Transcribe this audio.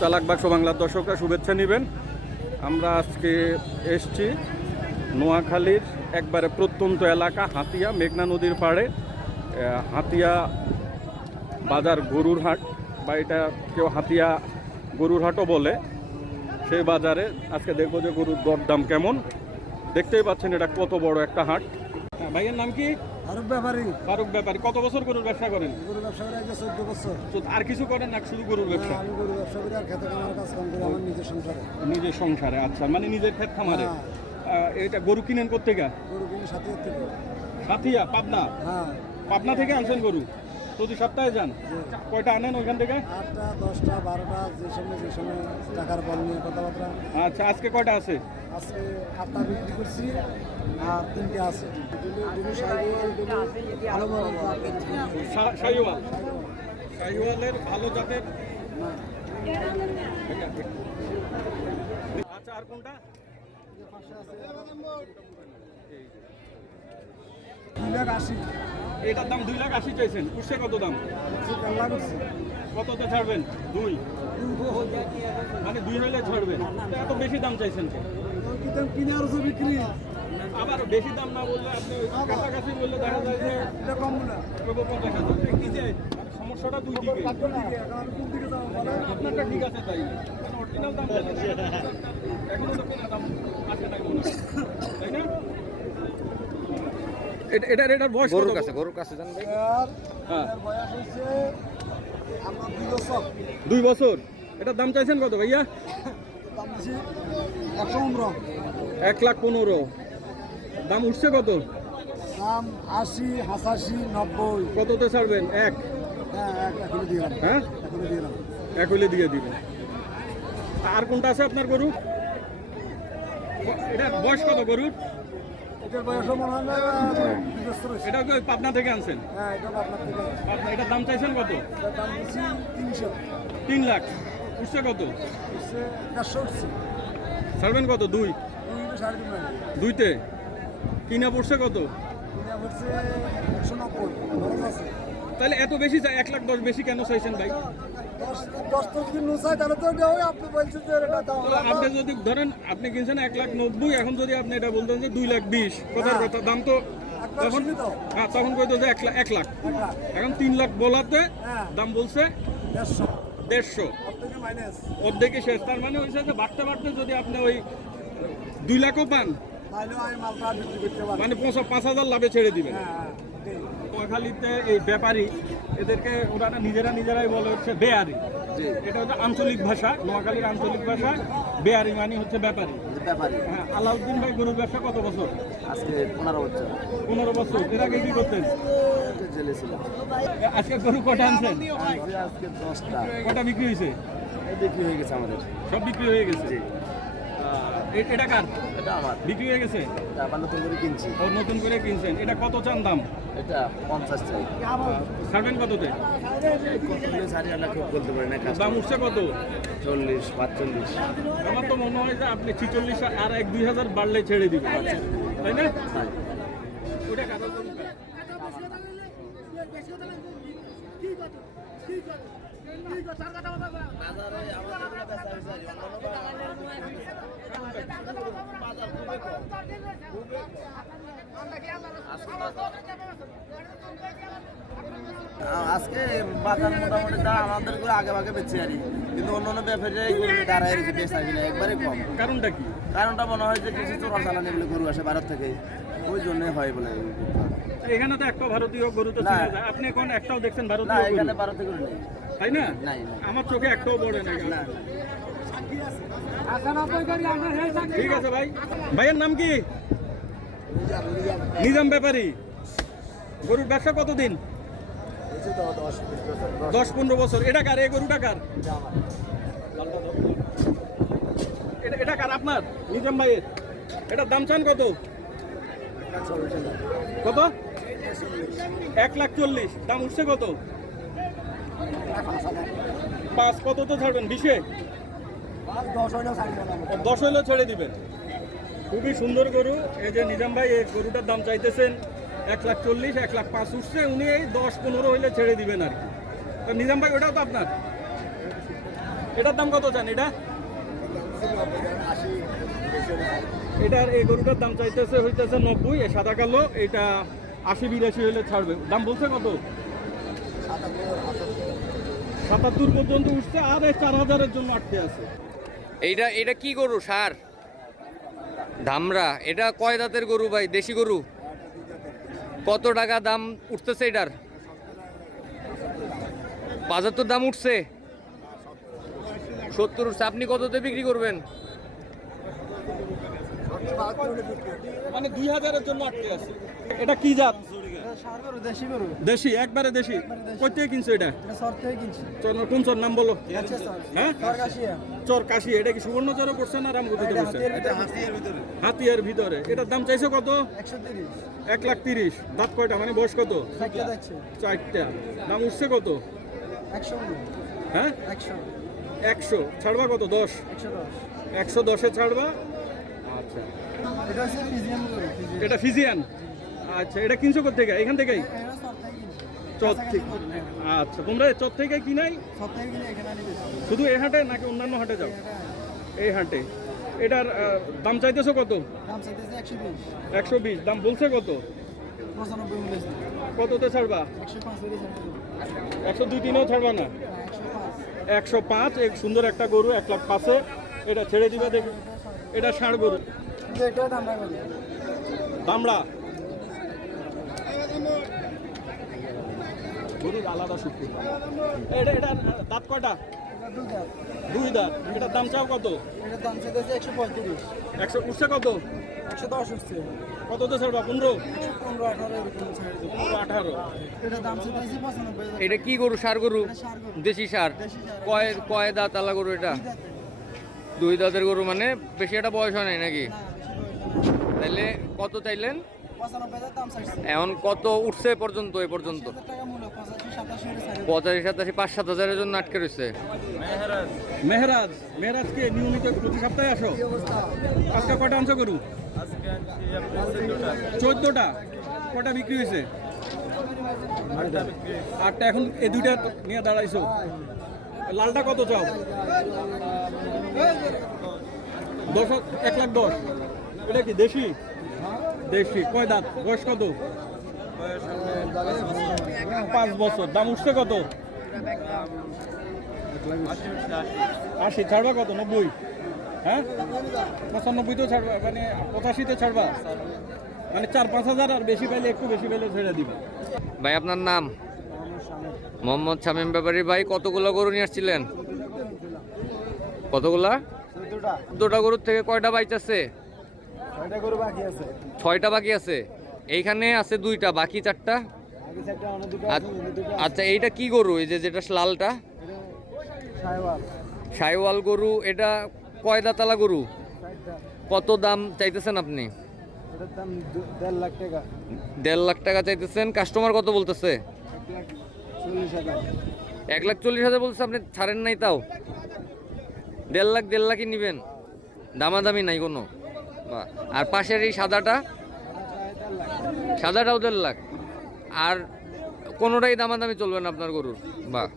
চালাক বাক্স বাংলার দর্শকরা শুভেচ্ছা নেবেন। আমরা আজকে এসছি নোয়াখালীর একবারে প্রত্যন্ত এলাকা হাতিয়া, মেঘনা নদীর পাড়ে হাতিয়া বাজার গরুর হাট, বা এটা কেউ হাতিয়া গরুর হাটও বলে। সেই বাজারে আজকে দেখবো যে গরুর দরদাম কেমন। দেখতেই পাচ্ছেন এটা কত বড় একটা হাট। ভাইয়ের নাম কি? ফারুক ব্যাপারী। ফারুক ব্যাপারী। কত বছর গরুর ব্যবসা করেন? গরুর ব্যবসা করে 14 বছর। আর কিছু করেন না, শুধু গরুর ব্যবসা? আমি গরুর ব্যবসা করি আর খেতে খামার কাজ কাম করি আমার নিজের সংসারে। নিজের সংসারে? আচ্ছা, মানে নিজের ক্ষেত খামারে। এটা গরু কিনেন কোত্থেকে? গরু কিনে সাথিয়া থেকে। সাথিয়া, পাবনা? হ্যাঁ। পাবনা থেকে আনছেন গরু? প্রতি সপ্তাহে যান? কয়টা আনেন ওইখান থেকে? 8টা 10টা 12টা, যে সময় টাকার বল নিয়ে কথাবার্তা। আচ্ছা, আজকে কয়টা আছে? আজকে 8টা বিক্রি করছি আর 3টে আছে। শাহিওয়ালের ভালো জাতের। আচ্ছা, আর কোনটা? 2,80,000। এটার দাম 2,80,000 চাইছেন। উঠছে কত দাম? কততে ছাড়বেন? 2 মানে 2 হইলে ছাড়বেন। এত বেশি দাম চাইছেন কিনে আর বিক্রি। আবার বেশি দাম না বললে আপনি কাছাকাছি বললে দেখা যায় যে এটা কম না। কি যে সমস্যাটা দুই দিকে। আপনারটা ঠিক আছে, তাই অরিজিনাল দাম এখনো তো কেনা দাম আসে নাই মনে হয়, তাই না? এটার বয়স গরুর কাছে জান ভাই? হ্যাঁ, বয়স হচ্ছে আমার 2 বছর। 2 বছর। এটার দাম চাইছেন কত ভাইয়া? দাম দিছি 115। 1,15,000। দাম উঠছে কত? দাম 80, 85, 90। কততে ছাড়বেন? 1? হ্যাঁ, এখনো দিয়ে দিলাম। হ্যাঁ, এখনো দিয়ে দিলাম। 1 হইলে দিয়ে দিবেন। আর কোনটা আছে আপনার গরু? এটা বয়স কত গরুর? এটার বয়স মনে হয় না 2 বছর হয়েছে। এটা কি পাবনা থেকে আনছেন? হ্যাঁ, এটা আপনার থেকে। পাবনা। এটার দাম চাইছেন কত? এটার দাম দিচ্ছি 300। 3 লাখ। উঠছে কত? হচ্ছে 150 উঠছে। ছাড়বেন কত? 2? 2তে কিনা পড়ছে কত? কিনা হচ্ছে 190। খরচ আছে। তাহলে এত বেশি চাই? 1,10,000 বেশি কেন চাইছেন ভাই? 10 যদি নো চাই তাহলে তো এটা ওই আপনি বলছেন যে এটা দাম। আপনি যদি ধরেন আপনি কিনছেন 1,90,000, এখন যদি আপনি এটা বলতেন যে 2,20,000, কথার কথা, দাম তো তখন হ্যাঁ তখন কইতো যে 1 লাখ। এখন 3 লাখ বলাতে দাম বলছে 150। অর্ধেকে শেষ। তার মানে হয়েছে যে বাড়তে বাড়তে যদি আপনি ওই 2 লাখও পান মানে 5,000 লাভে ছেড়ে দিবেন। নোয়াখালীতে এই ব্যাপারী, এদেরকে ওরা নিজেরাই বলে হচ্ছে বেয়ারি। এটা হচ্ছে আঞ্চলিক ভাষা, নোয়াখালীর আঞ্চলিক ভাষা। বেয়ারি মানে হচ্ছে ব্যাপারী। হ্যাঁ। আলাউদ্দিন ভাই গরুর ব্যবসা কত বছর? আজকে 15 বছর। 15 বছর। এর আগে কি করতেন? জেলে ছিল। আজকে গরু কটা আনছেন? আজকে 10টা। কটা বিক্রি হয়েছে? বিক্রি হয়ে গেছে আমাদের। সব বিক্রি হয়ে গেছে? এটা কার? এটা আমার। বিক্রি হয়ে গেছে? আবার নতুন করে কিনছি। ও, নতুন করে কিনছেন। এটা কত চান দাম? এটা 50 চাই। ছাড়বেন কততে? খুব বলতে পারি না। দাম উঠছে কত? 40, 45। আমার তো মনে হয় যে আপনি 46 আর 1-2 হাজার বাড়লে ছেড়ে দিবেন, তাই না? ওটা কারো আজকে বাজার মোটামুটি দাম আমাদের করে আগে ভাগে বেঁচে আরি, কিন্তু অন্য অন্য ব্যাপারে দাঁড়ায় রয়েছে বেশ আগে একবারে কম। কারণটা কি? কারণটা মনে হয় যে কিছু চোরা চালান এগুলো গরু আসে ভারত থেকে, ওই জন্যই হয় বলে। এখানে তো একটা ভারতীয় গরু তো ছিল না। আপনি এখন একটাও দেখছেন ভারতীয় গরু? এখানে ভারতীয় গরু নেই, তাই না? আমার চোখে একটাও পড়ে না। ঠিক আছে ভাই। ভাইয়ের নাম কি? নিজাম ব্যাপারী। গরুর ব্যবসা কতদিন? 10-15 বছর। এটা কার? এই গরুটা কার? এটা কার? আপনার নিজাম ভাইয়ের। এটার দাম চান কত? কত? 1,40,000। দাম উঠছে কত? 5। কত তো ছাড়বেন? 20-এ? 10 হইলেও ছেড়ে দিবেন। খুবই সুন্দর গরু। এই যে নিজাম ভাই এই গরুটার দাম চাইতেছেন 1,40,000, 1,05,000 উঠছে। উনি এই 10-15 হইলে ছেড়ে দিবেন আর কি। তো নিজাম ভাই ওটাও তো আপনার? এটার দাম কত চান এটা? এটার এই গরুটার দাম চাইতেছে হইতেছে 90, এই সাদা কালো এটা 80-82 হলে ছাড়বে। দাম বলছে কত? 77 পর্যন্ত উঠছে, আর এই 4000-এর জন্য আটকে আছে। এটা কি গরু? সার ধামরা। এটা কয় দাঁতের গরু ভাই? দেশি গরু। কত টাকা দাম উঠতেছে এটার? 75 দাম উঠছে, 70 উঠছে। আপনি কততে বিক্রি করবেন? মানে 2000-এর জন্য আটকে আছে। এটা কি জাত? সার গরু, দেশি গরু। দেশি, একবারে দেশি। কই থেকে কিনছো এটা? এটা সর থেকে কিনছি। কোন চর নাম বলো? আচ্ছা স্যার। হ্যাঁ, সর কাশিয়া। চর কাশি। এটা কি সুবর্ণ চরে পড়ছে না রামগতিতে পড়ছে? এটা হাতিয়ার ভিতরে। হাতিয়ার ভিতরে। এটার দাম চাইছো কত? 130। 1,30,000। দাঁত কয়টা, মানে বয়স কত? চারটা যাচ্ছে। 4টা। দাম উঠছে কত? 100। হ্যাঁ, 100। 100 ছাড়বা কত? 10। 110। 110-এ ছাড়বা। আচ্ছা, এটা হচ্ছে ফিজিয়ান গরু। এটা ফিজিয়ান। আচ্ছা, এটা কিনছো কোথা থেকে? এখান থেকেই? এটা সর থেকে কিনছি। চর থেকে। আচ্ছা, তোমরা এই চর থেকে কিনাই? সর থেকে কিনে এখানে আনি বেশি। শুধু এই হাটে নাকি অন্যান্য হাটে যাও? এই হাটে। এটার দাম চাইতেছো কত? দাম চাইতেছে 120। 120। দাম বলছে কত? 95 বলেছে। কততে ছাড়বা? 105 করে চাইতে। 102-3-এও ছাড়বা না? 105। 105। এক সুন্দর একটা গরু, 1,05,000-এ। এটা ছেড়ে দিবা দেখি। এটা ষাঁড় গরু, কিন্তু এটা দাম না বলে। দামড়া গরুর আলাদা শুক্তি। এটা দাঁত কয়টা? এটা দুই দাম। 2 দাঁত। এটার দাম চাও কত? এটার দাম চাইতেছে 135। 100 উঠছে কত? 110 হচ্ছে। কততে ছাড়বা? 15? 115, 18 এরকম ছেড়ে দেবো। 18। এটার দাম চাইতেছে 95। এটা কি গরু? সার গরু? এটা ষাঁড় গরু। দেশি সার। দেশি ষাঁড়। কয় দাঁত আলা গরু এটা? দুই দাঁতের। 2 দাঁতের গরু, মানে বেশি একটা বয়স হয় নাই নাকি? না, বেশি বয়স না। তাইলে কত চাইলেন? 95 দাম চাইছে। এখন কত উঠছে পর্যন্ত? এ পর্যন্ত 80,000 টাকা মূল্য, 85-87 হলে ছাড়ে দেবো। 85-87, 5-7 জন্য আটকে রয়েছে। মেহরাজকে নিয়মিত প্রতি সপ্তাহে আসো? কি অবস্থা? আজকে কটা আনছো গরু? 14টা। কটা বিক্রি হয়েছে? 8টা। এখন এই দুইটা নিয়ে দাঁড়াইছো। লালটা কত চাও? 1,10,000। এটা কি দেশি? দেশি। কয় দাঁত? বয়স কত? 5 বছর। দাম উঠছে কত? 80। ছাড়বা কত? 90? হ্যাঁ, 95-তেও ছাড়বা, মানে 85-তে ছাড়বা, মানে 4-5 হাজার। আর বেশি পাইলে, একটু বেশি পাইলে ছেড়ে দিবে। ভাই আপনার নাম? মোহাম্মদ শামীম ব্যাপারী। ভাই কতগুলো গরু নিয়ে আসছিলেন? কতগুলা? 14টা গরুর থেকে কয়টা বাইতেছে? 6টা গরু বাকি আছে। 6টা বাকি আছে। এইখানে আছে 2টা, বাকি 4টা। আগে চারটা অন্য দুটো আছে, অন্য দুটো আছে। আচ্ছা, এইটা কি গরু? এই যে যেটা লালটা? এটা সাইওয়াল। সাইওয়াল গরু। এটা কয় দাঁতালা গরু? 4টা। কত দাম চাইতেছেন আপনি? এটার দাম 1.5 লাখ টাকা। 1.5 লাখ টাকা চাইতেছেন। কাস্টমার কত বলতেছে? 1,40,000। 1,40,000 বলছে, আপনি ছাড়েন নাই তাও? 1.5 লাখই নিবেন? দামাদামি নাই কোনো? বাহ। আর পাশের এই সাদাটা? সাদাটাও 1.5 লাখ। আর কোনোটাই দামাদামি চলবে না আপনার গরুর? বাহ।